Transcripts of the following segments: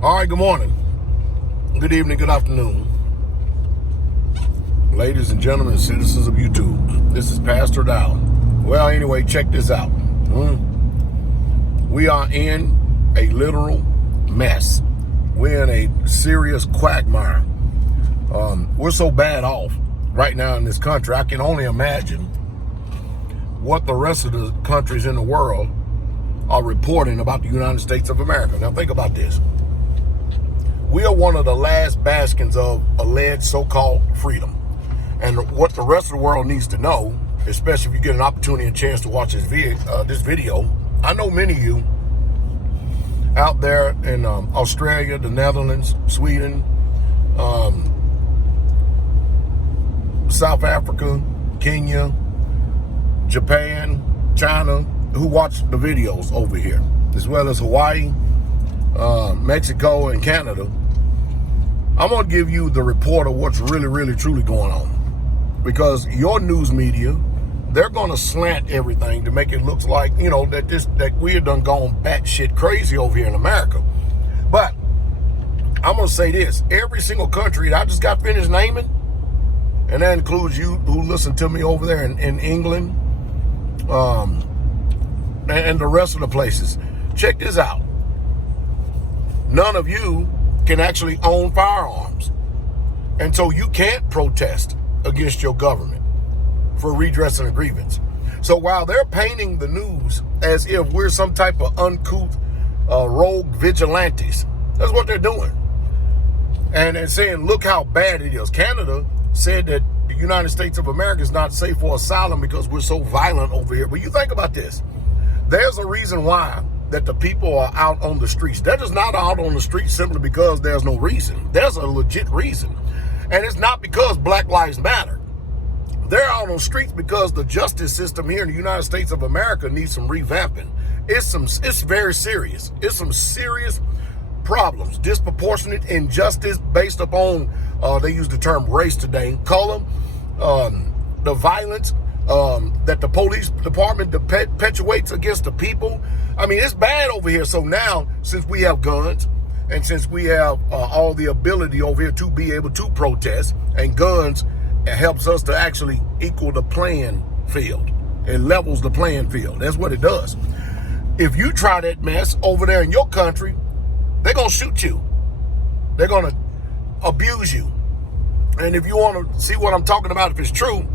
All right, good morning, good evening, good afternoon, ladies and gentlemen, citizens of YouTube. This is Pastor Dowell. Well, anyway, check this out. We are in a literal mess. We're in a serious quagmire. We're so bad off right now in this country. I can only imagine what the rest of the countries in the world are reporting about the United States of America. Now think about this. We are one of the last bastions of alleged so-called freedom. And what the rest of the world needs to know, especially if you get an opportunity and chance to watch this video, I know many of you out there in Australia, the Netherlands, Sweden, South Africa, Kenya, Japan, China, who watch the videos over here, as well as Hawaii, Mexico, and Canada. I'm going to give you the report of what's really, truly going on. Because your news media, they're going to slant everything to make it look like, that we have done gone batshit crazy over here in America. But I'm going to say this. Every single country that I just got finished naming, and that includes you who listen to me over there in England, and the rest of the places. Check this out. None of you can actually own firearms. And so you can't protest against your government for redressing a grievance. So while they're painting the news as if we're some type of uncouth rogue vigilantes, that's what they're doing. And saying, look how bad it is. Canada said that the United States of America is not safe for asylum because we're so violent over here. But you think about this. There's a reason why that the people are out on the streets. They're just not out on the streets simply because there's no reason. There's a legit reason. And it's not because Black Lives Matter. They're out on the streets because the justice system here in the United States of America needs some revamping. It's very serious. It's some serious problems. Disproportionate injustice based upon, they use the term race today, color, the violence that the police department perpetuates against the people. I mean, it's bad over here. So now, since we have guns and since we have all the ability over here to be able to protest, and guns helps us to actually equal the playing field. It levels the playing field. That's what it does. If you try that mess over there in your country, they're going to shoot you. They're going to abuse you. And if you want to see what I'm talking about, if it's true,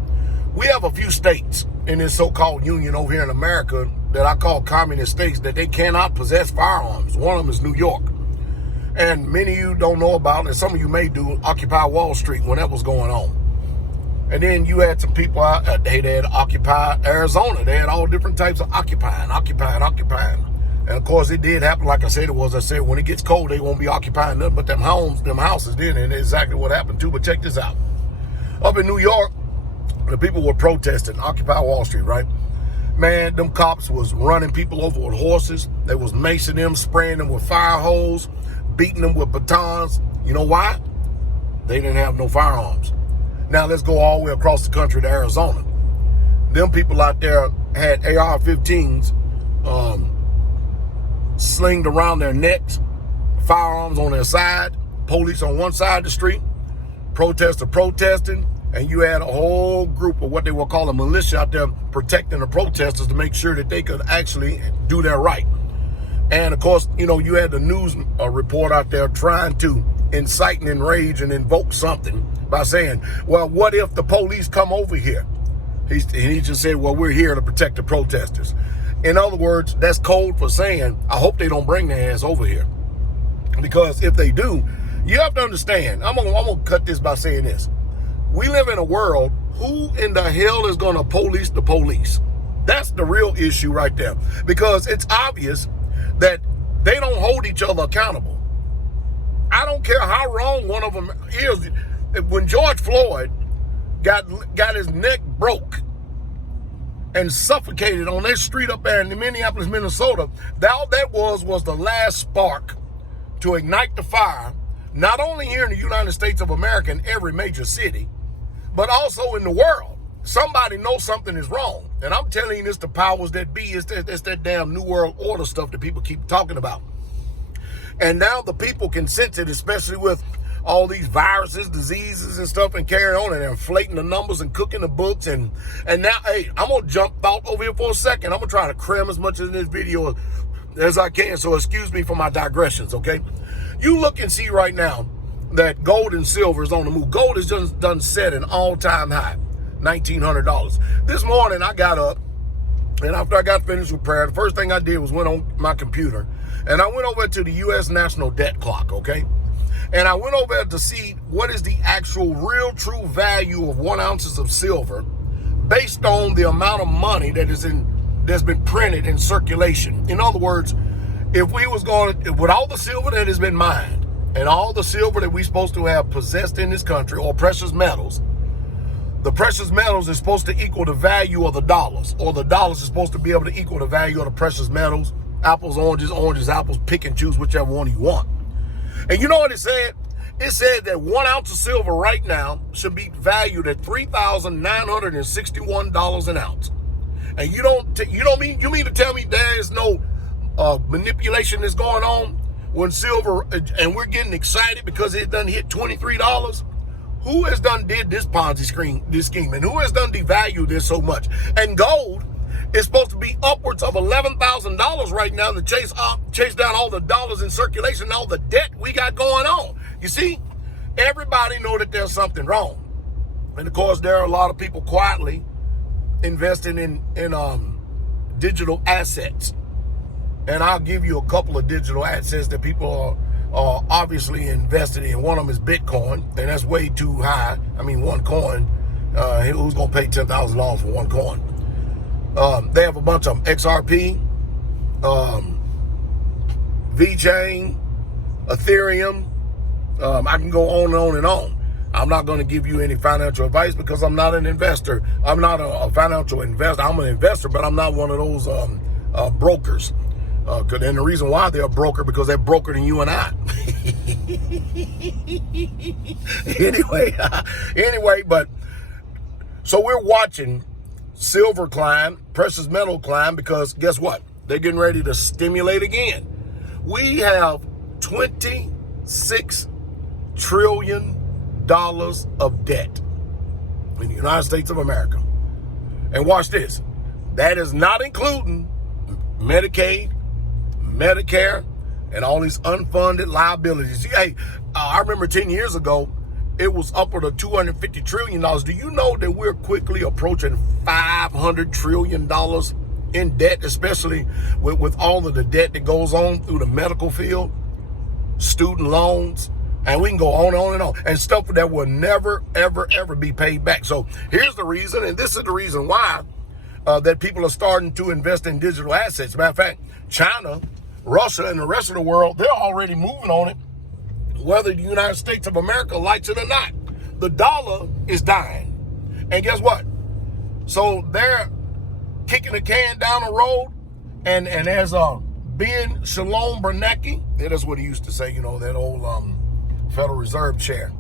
we have a few states in this so-called union over here in America that I call communist states that they cannot possess firearms. One of them is New York. And many of you don't know about, and some of you may do, Occupy Wall Street when that was going on. And then you had some people out, they had Occupy Arizona. They had all different types of occupying. And of course it did happen, like I said, when it gets cold, they won't be occupying nothing but them houses then, and exactly what happened too. But check this out. Up in New York, the people were protesting, Occupy Wall Street, right? Man, them cops was running people over with horses. They was macing them, spraying them with fire hose, beating them with batons. You know why? They didn't have no firearms. Now let's go all the way across the country to Arizona. Them people out there had AR-15s slinged around their necks, firearms on their side, police on one side of the street, protesters protesting, and you had a whole group of what they were calling militia out there protecting the protesters to make sure that they could actually do their right. And of course, you had the news report out there trying to incite and enrage and invoke something by saying, well, what if the police come over here? He just said, well, we're here to protect the protesters. In other words, that's code for saying, I hope they don't bring their ass over here. Because if they do, you have to understand, I'm gonna cut this by saying this. We live in a world, who in the hell is going to police the police? That's the real issue right there. Because it's obvious that they don't hold each other accountable. I don't care how wrong one of them is. When George Floyd got his neck broke and suffocated on that street up there in Minneapolis, Minnesota, that was the last spark to ignite the fire, not only here in the United States of America in every major city, but also in the world. Somebody knows something is wrong. And I'm telling you, it's the powers that be. It's that damn New World Order stuff that people keep talking about. And now the people can sense it, especially with all these viruses, diseases, and stuff, and carry on, and they're inflating the numbers and cooking the books. And now, hey, I'm going to jump out over here for a second. I'm going to try to cram as much in this video as I can, so excuse me for my digressions, okay? You look and see right now that gold and silver is on the move. Gold has just done set an all-time high, $1,900. This morning, I got up, and after I got finished with prayer, the first thing I did was went on my computer, and I went over to the U.S. National Debt Clock, okay? And I went over to see what is the actual real true value of 1 ounce of silver based on the amount of money that's been printed in circulation. In other words, if we was going to, with all the silver that has been mined and all the silver that we're supposed to have possessed in this country, or precious metals, the precious metals is supposed to equal the value of the dollars, or the dollars is supposed to be able to equal the value of the precious metals. Apples, oranges, apples, pick and choose whichever one you want. And you know what it said? It said that 1 ounce of silver right now should be valued at $3,961 an ounce. And you mean to tell me there is no manipulation that's going on when silver, and we're getting excited because it done hit $23? Who has done did this Ponzi scheme, and who has done devalued this so much? And gold is supposed to be upwards of $11,000 right now to chase down all the dollars in circulation and all the debt we got going on. You see, everybody know that there's something wrong. And of course, there are a lot of people quietly investing in digital assets. And I'll give you a couple of digital assets that people are obviously invested in. One of them is Bitcoin, and that's way too high. I mean, one coin, who's going to pay $10,000 for one coin? They have a bunch of them. XRP, VeChain, Ethereum. I can go on and on and on. I'm not going to give you any financial advice because I'm not an investor. I'm not a financial investor. I'm an investor, but I'm not one of those brokers. And the reason why they're a broker, because they're broker than you and I. Anyway, but so we're watching silver climb, precious metal climb, because guess what? They're getting ready to stimulate again. We have $26 trillion of debt in the United States of America. And watch this. That is not including Medicaid, Medicare, and all these unfunded liabilities. Hey, I remember 10 years ago, it was upward of $250 trillion. Do you know that we're quickly approaching $500 trillion in debt, especially with all of the debt that goes on through the medical field, student loans, and we can go on and on and on, and stuff that will never, ever, ever be paid back. So here's the reason, and this is the reason why that people are starting to invest in digital assets. Matter of fact, China, Russia, and the rest of the world, they're already moving on it, whether the United States of America likes it or not. The dollar is dying. And guess what? So they're kicking the can down the road, and as Ben Shalom Bernanke, that's what he used to say, that old Federal Reserve chair.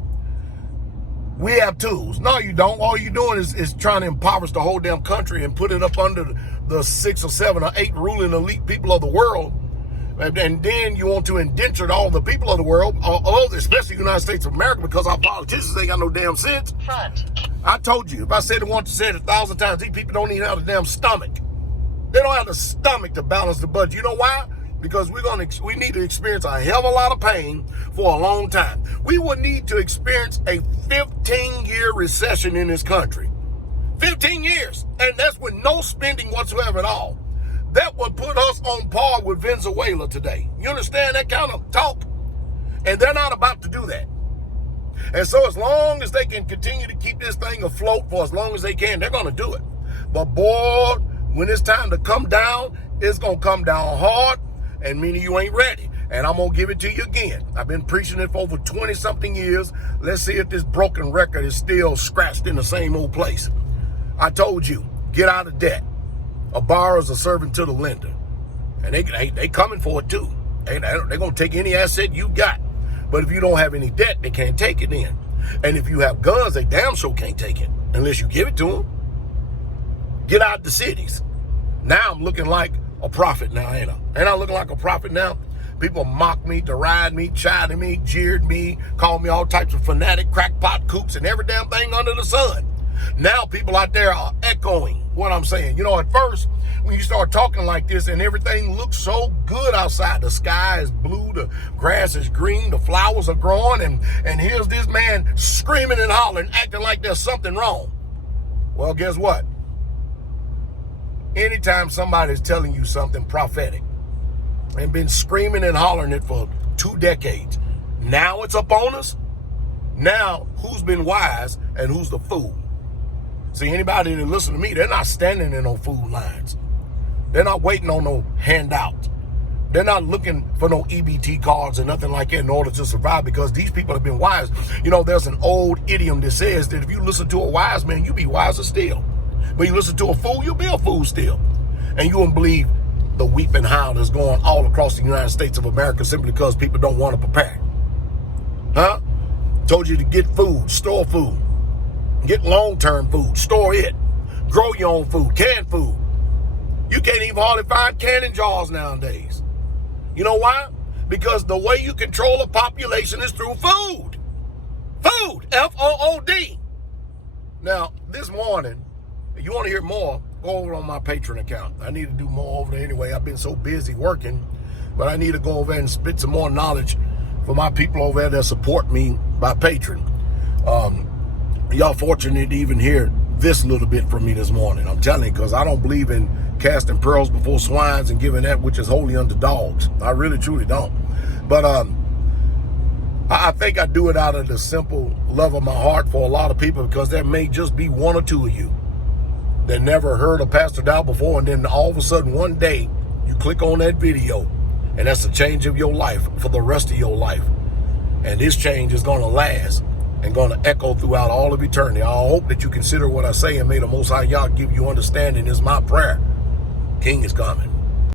We have tools. No, you don't. All you're doing is trying to impoverish the whole damn country and put it up under the 6 or 7 or 8 ruling elite people of the world. And then you want to indenture all the people of the world, especially the United States of America, because our politicians ain't got no damn sense. Front. I told you, if I said it once, I said it 1,000 times, these people don't even have a damn stomach. They don't have the stomach to balance the budget. You know why? Because we need to experience a hell of a lot of pain for a long time. We would need to experience a 15-year recession in this country. 15 years. And that's with no spending whatsoever at all. That would put us on par with Venezuela today. You understand that kind of talk? And they're not about to do that. And so as long as they can continue to keep this thing afloat for as long as they can, they're going to do it. But boy, when it's time to come down, it's going to come down hard, and meaning you ain't ready. And I'm going to give it to you again. I've been preaching it for over 20-something years. Let's see if this broken record is still scratched in the same old place. I told you, get out of debt. A borrower is a servant to the lender. And they coming for it too. They're going to take any asset you got. But if you don't have any debt, they can't take it in. And if you have guns, they damn sure can't take it unless you give it to them. Get out the cities. Now I'm looking like a prophet now, ain't I? Ain't I looking like a prophet now? People mocked me, derided me, chided me, jeered me, called me all types of fanatic, crackpot, kooks, and every damn thing under the sun. Now people out there are echoing what I'm saying. You know, at first, when you start talking like this and everything looks so good outside, the sky is blue, the grass is green, the flowers are growing, and here's this man screaming and hollering, acting like there's something wrong. Well, guess what? Anytime somebody's telling you something prophetic and been screaming and hollering it for 2 decades, now it's upon us. Now, who's been wise and who's the fool? See, anybody that listen to me, they're not standing in no food lines. They're not waiting on no handout. They're not looking for no EBT cards or nothing like that in order to survive, because these people have been wise. You know, there's an old idiom that says that if you listen to a wise man, you be wiser still. But you listen to a fool, you'll be a fool still. And you won't believe the weeping hound that's going all across the United States of America simply because people don't want to prepare. Huh? Told you to get food, store food. Get long-term food, store it. Grow your own food, canned food. You can't even hardly find canning jars nowadays. You know why? Because the way you control a population is through food. Food, F-O-O-D. Now, this morning, if you want to hear more, go over on my Patreon account. I need to do more over there anyway. I've been so busy working, but I need to go over there and spit some more knowledge for my people over there that support me by Patreon. Y'all fortunate to even hear this little bit from me this morning. I'm telling you, because I don't believe in casting pearls before swines and giving that which is holy unto dogs. I really, truly don't. But I think I do it out of the simple love of my heart for a lot of people, because there may just be 1 or 2 of you that never heard of Pastor Dowell before, and then all of a sudden one day you click on that video, and that's the change of your life for the rest of your life. And this change is going to last and going to echo throughout all of eternity. I hope that you consider what I say, and may the Most High Yah give you understanding is my prayer. King is coming.